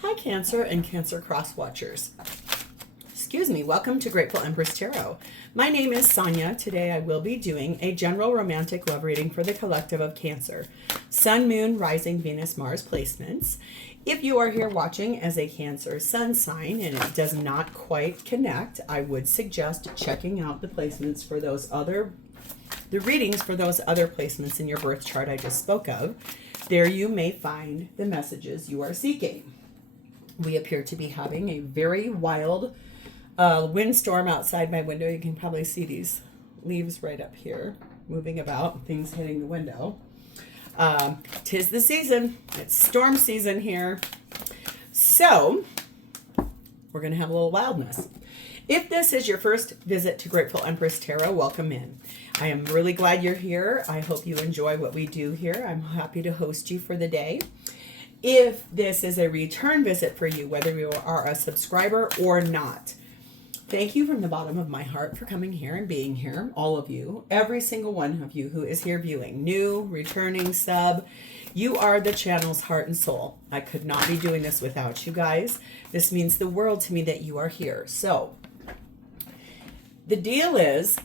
Hi, Cancer and Cancer Cross Watchers. Excuse me, welcome to Grateful Empress Tarot. My name is Sonia. Today I will be doing a general romantic love reading for the collective of Cancer. Sun, Moon, Rising, Venus, Mars placements. If you are here watching as a Cancer sun sign and it does not quite connect, I would suggest checking out the placements for the readings for those other placements in your birth chart I just spoke of. There you may find the messages you are seeking. We appear to be having a very wild windstorm outside my window. You can probably see these leaves right up here moving about, things hitting the window. 'Tis the season. It's storm season here. So we're going to have a little wildness. If this is your first visit to Grateful Empress Tarot, welcome in. I am really glad you're here. I hope you enjoy what we do here. I'm happy to host you for the day. If this is a return visit for you, whether you are a subscriber or not, thank you from the bottom of my heart for coming here and being here, all of you, every single one of you who is here viewing, new, returning, sub. You are the channel's heart and soul. I could not be doing this without you guys. This means the world to me that you are here. So the deal is,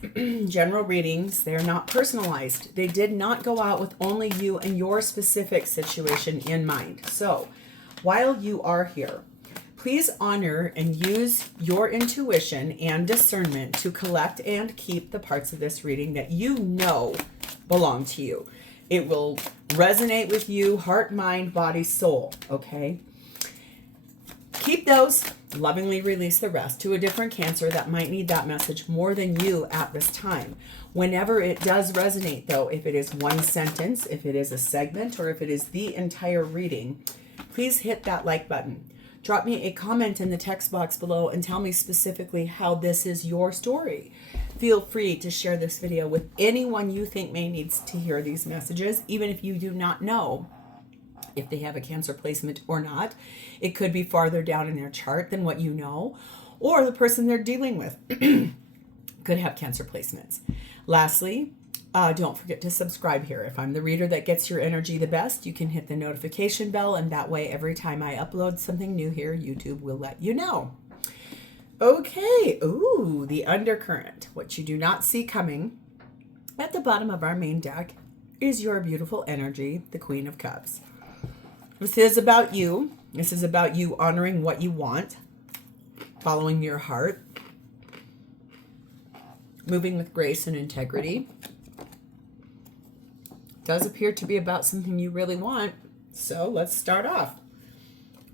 general readings, they're not personalized. They did not go out with only you and your specific situation in mind. So while you are here, please honor and use your intuition and discernment to collect and keep the parts of this reading that you know belong to you. It will resonate with you, heart, mind, body, soul, okay? Keep those, lovingly release the rest to a different Cancer that might need that message more than you at this time. Whenever it does resonate, though, if it is one sentence, if it is a segment, or if it is the entire reading, please hit that like button. Drop me a comment in the text box below and tell me specifically how this is your story. Feel free to share this video with anyone you think may need to hear these messages, even if you do not know if they have a Cancer placement or not. It could be farther down in their chart than what you know, or the person they're dealing with could have Cancer placements. Lastly, don't forget to subscribe here. If I'm the reader that gets your energy the best, you can hit the notification bell, and that way every time I upload something new here, YouTube will let you know. Okay, ooh, the undercurrent. What you do not see coming at the bottom of our main deck is your beautiful energy, the Queen of Cups. This is about you. This is about you honoring what you want, following your heart, moving with grace and integrity. Does appear to be about something you really want. So let's start off.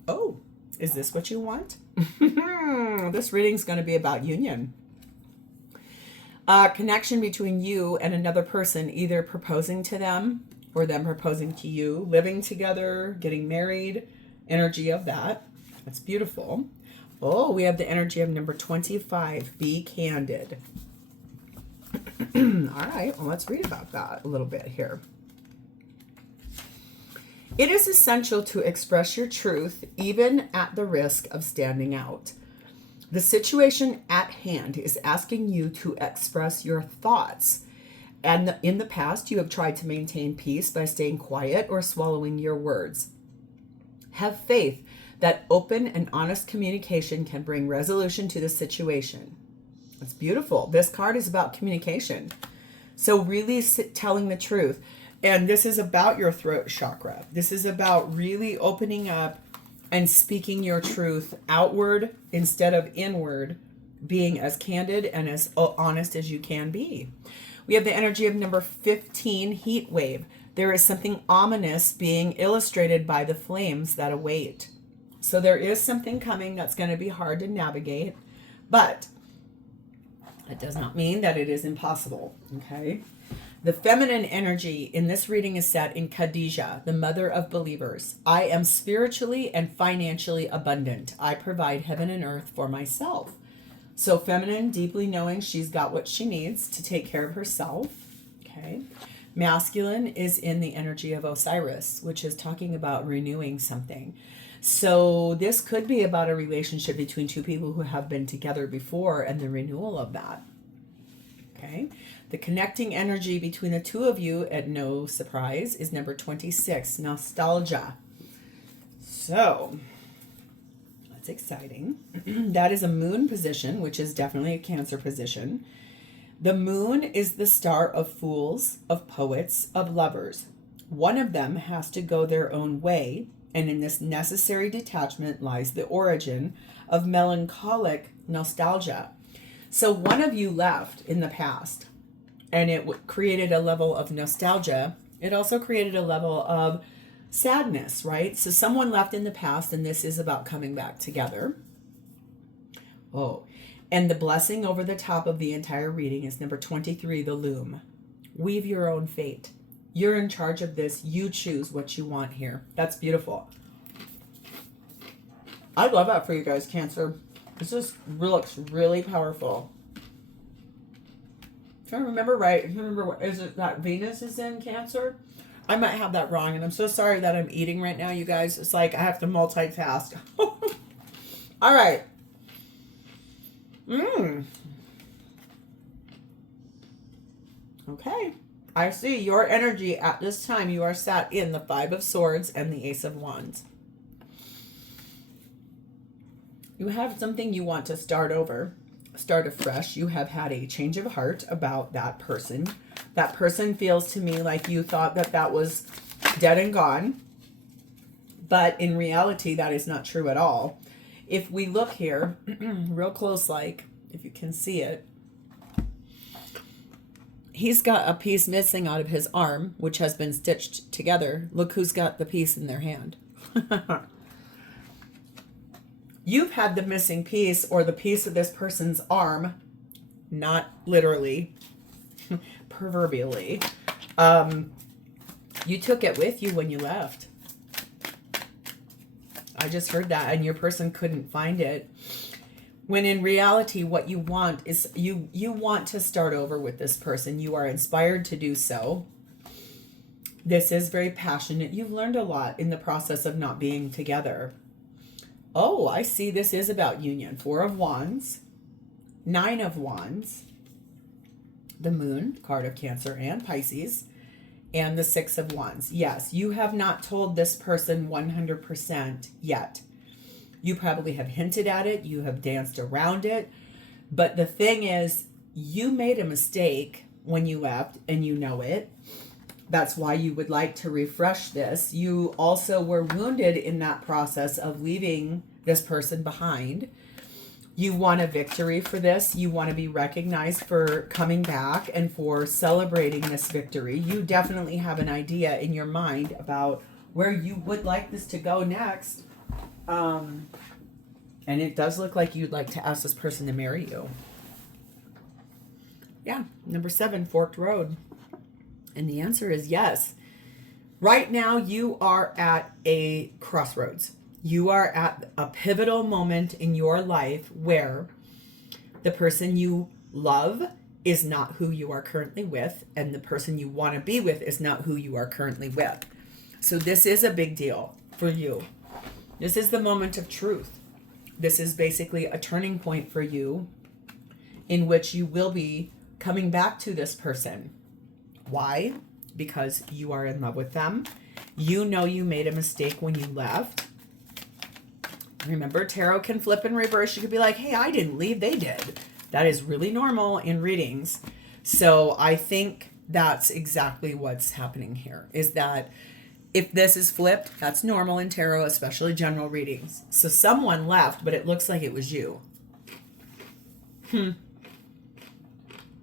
Oh, is this what you want? This reading's going to be about union. Connection between you and another person, either proposing to them or them proposing to you, living together, getting married, energy of that. That's beautiful. Oh, we have the energy of number 25, be candid. All right, well, let's read about that a little bit here. It is essential to express your truth, even at the risk of standing out. The situation at hand is asking you to express your thoughts. And in the past, you have tried to maintain peace by staying quiet or swallowing your words. Have faith that open and honest communication can bring resolution to the situation. That's beautiful. This card is about communication. So really telling the truth. And this is about your throat chakra. This is about really opening up and speaking your truth outward instead of inward, being as candid and as honest as you can be. We have the energy of number 15, heat wave. There is something ominous being illustrated by the flames that await. So there is something coming that's going to be hard to navigate, but it does not mean that it is impossible, okay? The feminine energy in this reading is set in Khadijah, the mother of believers. I am spiritually and financially abundant. I provide heaven and earth for myself. So feminine, deeply knowing she's got what she needs to take care of herself, okay? Masculine is in the energy of Osiris, which is talking about renewing something. So this could be about a relationship between two people who have been together before and the renewal of that, okay? The connecting energy between the two of you, at no surprise, is number 26, nostalgia. So That's exciting. That is a moon position, which is definitely a Cancer position. The moon is the star of fools, of poets, of lovers. One of them has to go their own way, and in this necessary detachment lies the origin of melancholic nostalgia. So one of you left in the past, and it created a level of nostalgia. It also created a level of sadness, right? So someone left in the past, and this is about coming back together. Oh, and the blessing over the top of the entire reading is number 23, the loom. Weave your own fate. You're in charge of this. You choose what you want here. That's beautiful. I love that for you guys, Cancer. This just looks really powerful. If I remember right, is it that Venus is in Cancer? I might have that wrong, and I'm so sorry that I'm eating right now, you guys. It's like I have to multitask. All right. Okay. I see your energy at this time. You are sat in the 5 of Swords and the Ace of Wands. You have something you want to start over, start afresh. You have had a change of heart about that person. That person feels to me like you thought that that was dead and gone. But in reality, that is not true at all. If we look here, real close, like, if you can see it, he's got a piece missing out of his arm, which has been stitched together. Look who's got the piece in their hand. You've had the missing piece, or the piece of this person's arm, not literally, proverbially. You took it with you when you left. I just heard that, and your person couldn't find it. When in reality, what you want is you want to start over with this person. You are inspired to do so. This is very passionate. You've learned a lot in the process of not being together. Oh, I see this is about union. 4 of Wands, 9 of Wands, the Moon, card of Cancer and Pisces, and the 6 of Wands. Yes, you have not told this person 100% yet. You probably have hinted at it. You have danced around it. But the thing is, you made a mistake when you left, and you know it. That's why you would like to refresh this. You also were wounded in that process of leaving this person behind. You want a victory for this. You want to be recognized for coming back and for celebrating this victory. You definitely have an idea in your mind about where you would like this to go next. And it does look like you'd like to ask this person to marry you. Yeah, number 7, forked road. And the answer is yes. Right now, you are at a crossroads. You are at a pivotal moment in your life where the person you love is not who you are currently with, and the person you want to be with is not who you are currently with. So this is a big deal for you. This is the moment of truth. This is basically a turning point for you in which you will be coming back to this person. Why? Because you are in love with them. You know you made a mistake when you left. Remember, tarot can flip in reverse. You could be like, hey, I didn't leave, they did. That is really normal in readings. So I think that's exactly what's happening here, is that if this is flipped, that's normal in tarot, especially general readings. So someone left, but it looks like it was you.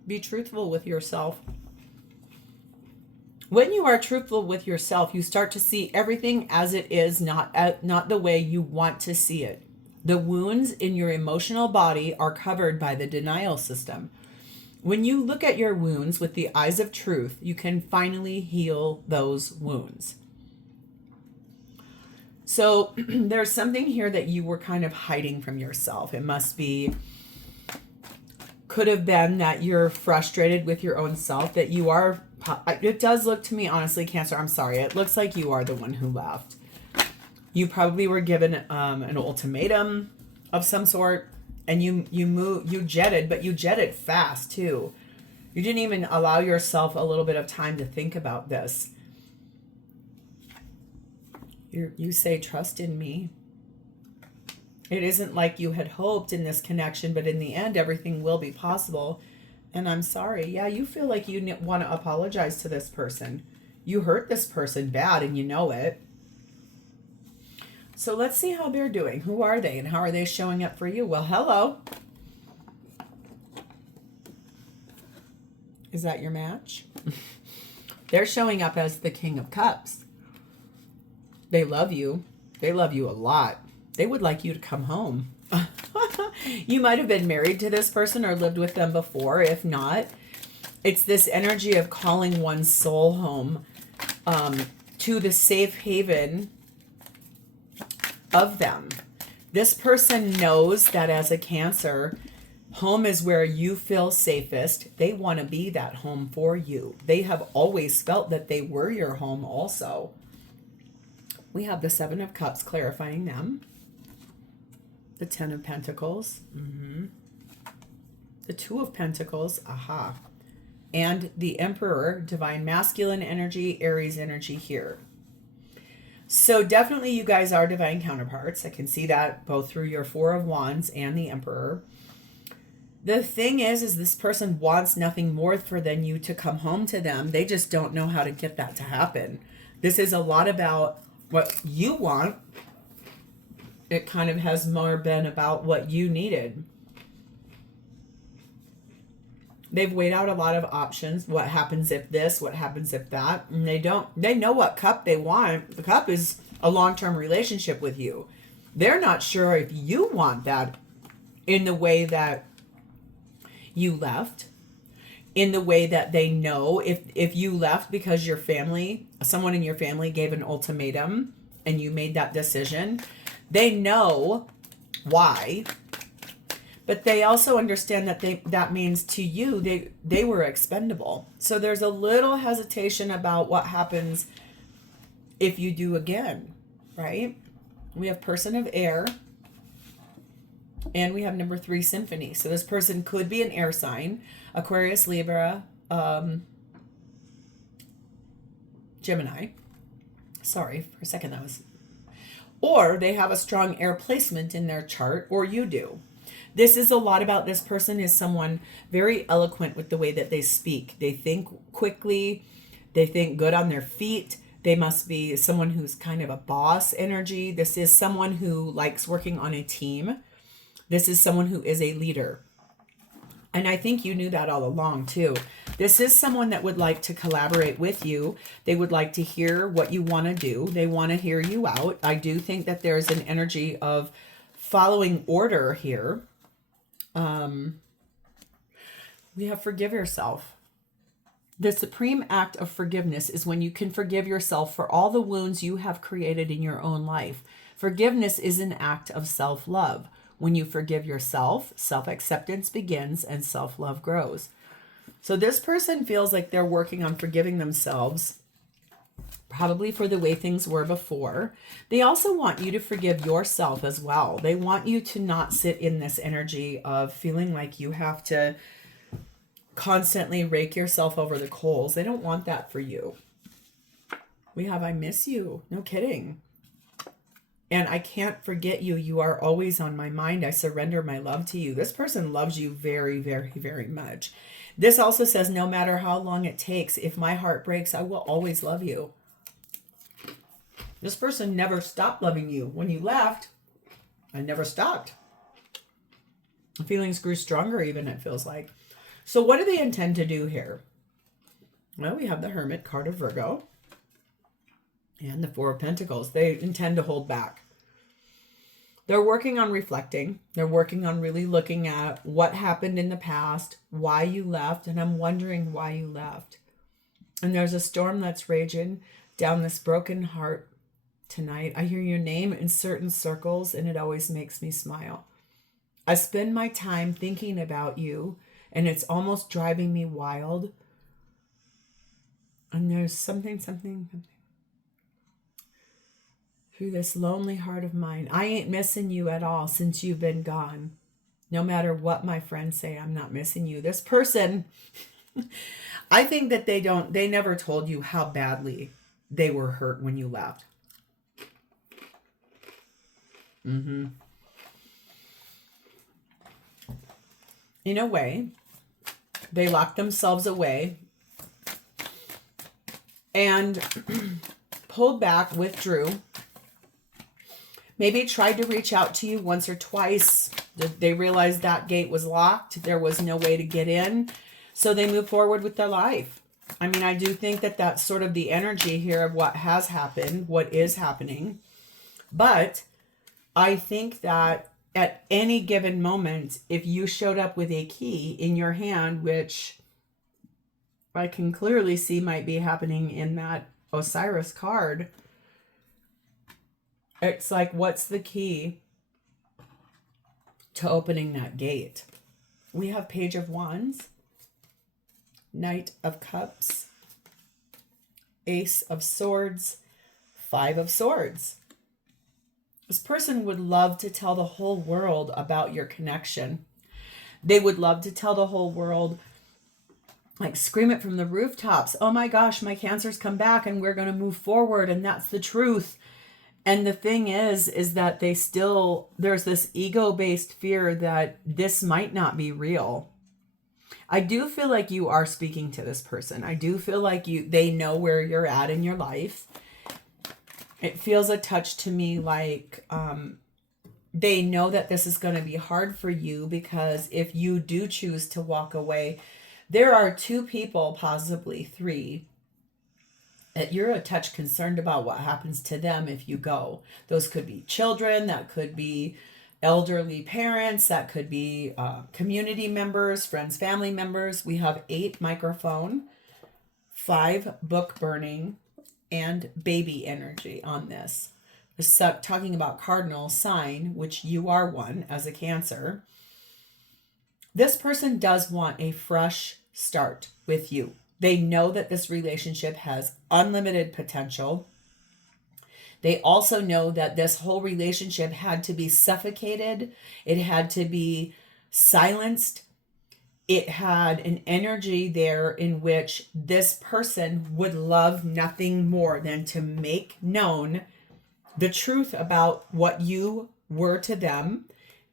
Be truthful with yourself. When you are truthful with yourself, you start to see everything as it is, not the way you want to see it. The wounds in your emotional body are covered by the denial system. When you look at your wounds with the eyes of truth, you can finally heal those wounds. So there's something here that you were kind of hiding from yourself. It could have been that you're frustrated with your own self, that you are. It does look to me, honestly, Cancer, I'm sorry. It looks like you are the one who left. You probably were given an ultimatum of some sort, and you jetted, but you jetted fast too. You didn't even allow yourself a little bit of time to think about this. You say, trust in me. It isn't like you had hoped in this connection, but in the end, everything will be possible. And I'm sorry. Yeah, you feel like you want to apologize to this person. You hurt this person bad and you know it. So let's see how they're doing. Who are they and how are they showing up for you? Well, hello. Is that your match? They're showing up as the King of Cups. They love you. They love you a lot. They would like you to come home. You might have been married to this person or lived with them before. If not, it's this energy of calling one's soul home to the safe haven of them. This person knows that as a Cancer, home is where you feel safest. They want to be that home for you. They have always felt that they were your home also. We have the Seven of Cups clarifying them. The Ten of Pentacles. The Two of Pentacles. Aha. And the Emperor, Divine Masculine energy, Aries energy here. So definitely you guys are divine counterparts. I can see that both through your Four of Wands and the Emperor. The thing is this person wants nothing more for than you to come home to them. They just don't know how to get that to happen. This is a lot about what you want. It kind of has more been about what you needed. They've weighed out a lot of options. What happens if this? What happens if that? And they know what cup they want. The cup is a long-term relationship with you. They're not sure if you want that in the way that you left, in the way that they know if you left because your family, someone in your family gave an ultimatum and you made that decision. They know why, but they also understand that that means to you they were expendable. So there's a little hesitation about what happens if you do again, right? We have Person of Air, and we have number 3, Symphony. So this person could be an air sign, Aquarius, Libra, Gemini. Sorry, for a second that was... Or they have a strong air placement in their chart, or you do. This is a lot about this person is someone very eloquent with the way that they speak. They think quickly. They think good on their feet. They must be someone who's kind of a boss energy. This is someone who likes working on a team. This is someone who is a leader. And I think you knew that all along too. This is someone that would like to collaborate with you. They would like to hear what you want to do. They want to hear you out. I do think that there's an energy of following order here. We have forgive yourself. The supreme act of forgiveness is when you can forgive yourself for all the wounds you have created in your own life. Forgiveness is an act of self-love. When you forgive yourself, self-acceptance begins and self-love grows. So this person feels like they're working on forgiving themselves, probably for the way things were before. They also want you to forgive yourself as well. They want you to not sit in this energy of feeling like you have to constantly rake yourself over the coals. They don't want that for you. We have I miss you. No kidding. And I can't forget you. You are always on my mind. I surrender my love to you. This person loves you very, very, very much. This also says, no matter how long it takes, if my heart breaks, I will always love you. This person never stopped loving you. When you left, I never stopped. The feelings grew stronger even, it feels like. So what do they intend to do here? Well, we have the Hermit, card of Virgo. And the Four of Pentacles. They intend to hold back. They're working on reflecting. They're working on really looking at what happened in the past, why you left, and I'm wondering why you left. And there's a storm that's raging down this broken heart tonight. I hear your name in certain circles, and it always makes me smile. I spend my time thinking about you, and it's almost driving me wild. And there's something through this lonely heart of mine. I ain't missing you at all since you've been gone. No matter what my friends say, I'm not missing you. This person, I think that they never told you how badly they were hurt when you left. in a way. They locked themselves away and pulled back, withdrew. Maybe tried to reach out to you once or twice. They realized that gate was locked. There was no way to get in. So they moved forward with their life. I mean, I do think that that's sort of the energy here of what has happened, what is happening. But I think that at any given moment, if you showed up with a key in your hand, which I can clearly see might be happening in that Osiris card, it's like, what's the key to opening that gate? We have Page of Wands, Knight of Cups, Ace of Swords, Five of Swords. This person would love to tell the whole world about your connection. They would love to tell the whole world, like scream it from the rooftops. Oh my gosh, my Cancer's come back and we're going to move forward and that's the truth. And the thing is that they still, there's this ego-based fear that this might not be real. I do feel like you are speaking to this person. I do feel like they know where you're at in your life. It feels a touch to me like they know that this is going to be hard for you, because if you do choose to walk away, there are two people, possibly three, that you're a touch concerned about what happens to them if you go. Those could be children, that could be elderly parents, that could be community members, friends, family members. We have 8 microphone, 5 book burning, and baby energy on this. Talking about cardinal sign, which you are one as a Cancer. This person does want a fresh start with you. They know that this relationship has unlimited potential. They also know that this whole relationship had to be suffocated. It had to be silenced. It had an energy there in which this person would love nothing more than to make known the truth about what you were to them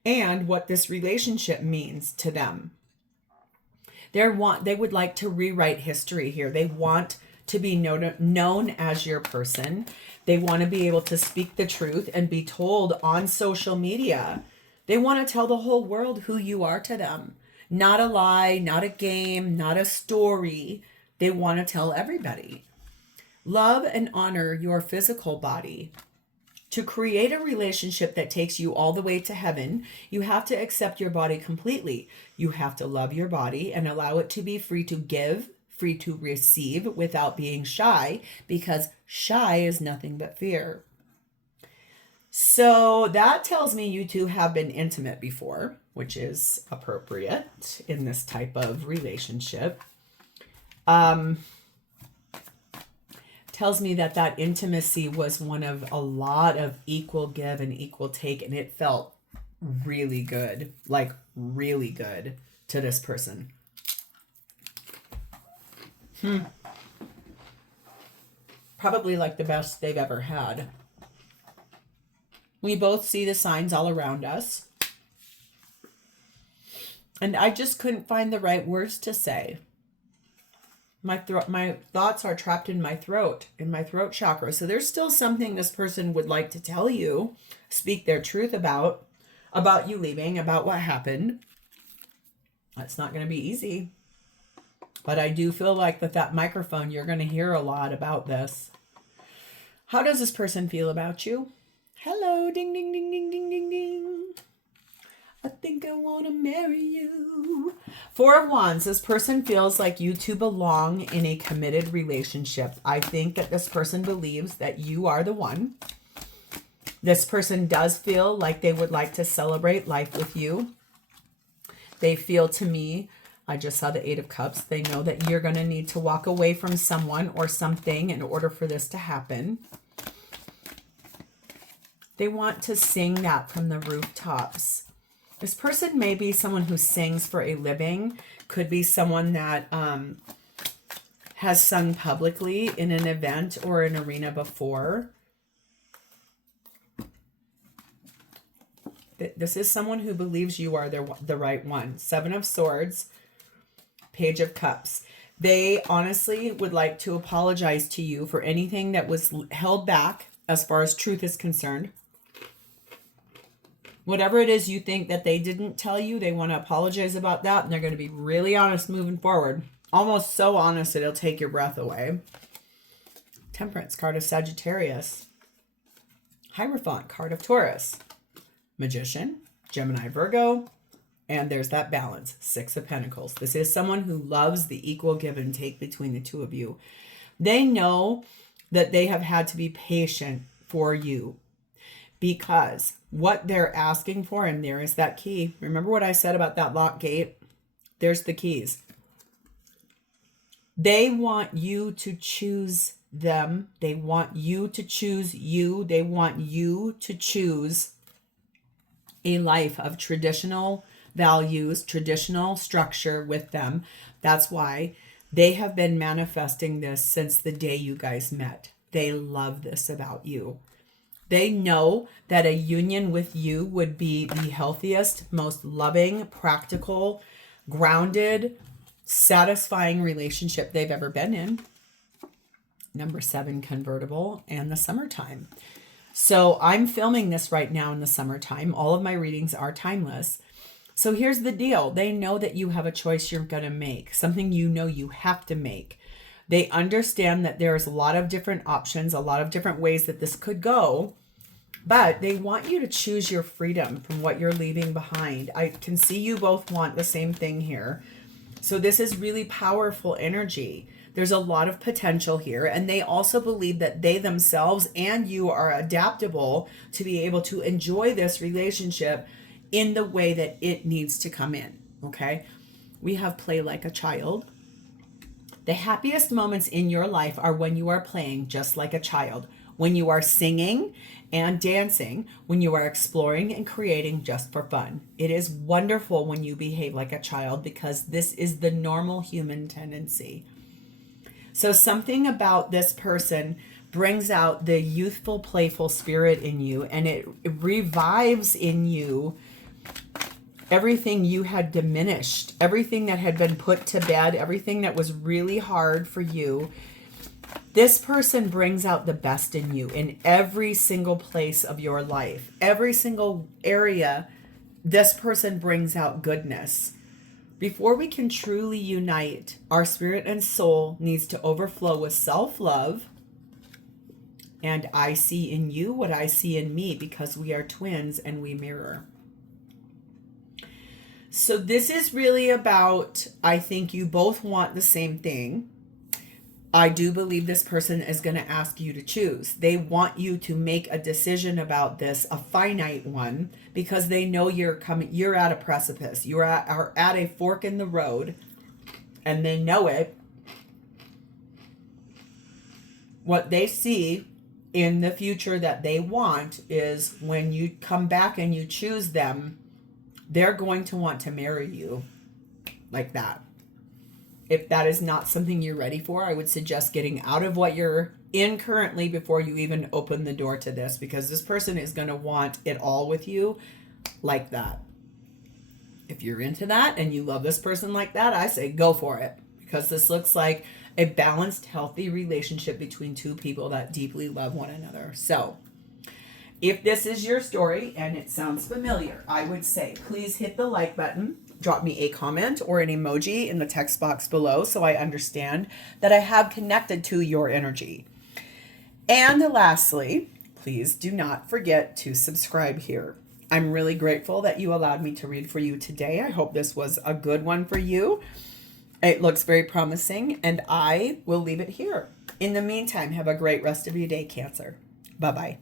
and what this relationship means to them. They would like to rewrite history here. They want to be known as your person. They want to be able to speak the truth and be told on social media. They want to tell the whole world who you are to them. Not a lie, not a game, not a story. They want to tell everybody. Love and honor your physical body. To create a relationship that takes you all the way to heaven, you have to accept your body completely. You have to love your body and allow it to be free to give, free to receive without being shy, because shy is nothing but fear. So that tells me you two have been intimate before, which is appropriate in this type of relationship. Tells me that intimacy was one of a lot of equal give and equal take, and it felt really good, like really good to this person. Probably like the best they've ever had. We both see the signs all around us. And I just couldn't find the right words to say. My thoughts are trapped in my throat chakra. So there's still something this person would like to tell you, speak their truth about you leaving, about what happened. That's not going to be easy. But I do feel like that microphone, you're going to hear a lot about this. How does this person feel about you? Hello, ding, ding, ding, ding, ding, ding, ding. I think I want to marry you. 4 of Wands. This person feels like you two belong in a committed relationship. I think that this person believes that you are the one. This person does feel like they would like to celebrate life with you. They feel, to me, I just saw the 8 of Cups. They know that you're going to need to walk away from someone or something in order for this to happen. They want to sing that from the rooftops. This person may be someone who sings for a living. Could be someone that has sung publicly in an event or an arena before. This is someone who believes you are the right one. 7 of Swords, Page of Cups. They honestly would like to apologize to you for anything that was held back as far as truth is concerned. Whatever it is you think that they didn't tell you, they want to apologize about that. And they're going to be really honest moving forward. Almost so honest it'll take your breath away. Temperance, card of Sagittarius. Hierophant, card of Taurus. Magician, Gemini, Virgo. And there's that balance, 6 of Pentacles. This is someone who loves the equal give and take between the two of you. They know that they have had to be patient for you because what they're asking for, and there is that key. Remember what I said about that locked gate? There's the keys. They want you to choose them. They want you to choose you. They want you to choose a life of traditional values, traditional structure with them. That's why they have been manifesting this since the day you guys met. They love this about you. They know that a union with you would be the healthiest, most loving, practical, grounded, satisfying relationship they've ever been in. Number 7, convertible, and the summertime. So I'm filming this right now in the summertime. All of my readings are timeless. So here's the deal. They know that you have a choice you're going to make, something you know you have to make. They understand that there's a lot of different options, a lot of different ways that this could go, but they want you to choose your freedom from what you're leaving behind. I can see you both want the same thing here. So this is really powerful energy. There's a lot of potential here, and they also believe that they themselves and you are adaptable to be able to enjoy this relationship in the way that it needs to come in, okay? We have play like a child. The happiest moments in your life are when you are playing just like a child, when you are singing and dancing, when you are exploring and creating just for fun. It is wonderful when you behave like a child because this is the normal human tendency. So something about this person brings out the youthful, playful spirit in you, and it revives in you everything you had diminished, everything that had been put to bed, everything that was really hard for you. This person brings out the best in you in every single place of your life. Every single area, this person brings out goodness. Before we can truly unite, our spirit and soul needs to overflow with self-love. And I see in you what I see in me because we are twins and we mirror. So this is really about, I think you both want the same thing. I do believe this person is going to ask you to choose. They want you to make a decision about this, a finite one, because they know you're at a precipice. You are at a fork in the road, and they know it. What they see in the future that they want is when you come back and you choose them, they're going to want to marry you like that. If that is not something you're ready for, I would suggest getting out of what you're in currently before you even open the door to this, because this person is going to want it all with you like that. If you're into that and you love this person like that, I say go for it, because this looks like a balanced, healthy relationship between two people that deeply love one another. So if this is your story and it sounds familiar, I would say please hit the like button. Drop me a comment or an emoji in the text box below so I understand that I have connected to your energy. And lastly, please do not forget to subscribe here. I'm really grateful that you allowed me to read for you today. I hope this was a good one for you. It looks very promising, and I will leave it here. In the meantime, have a great rest of your day, Cancer. Bye-bye.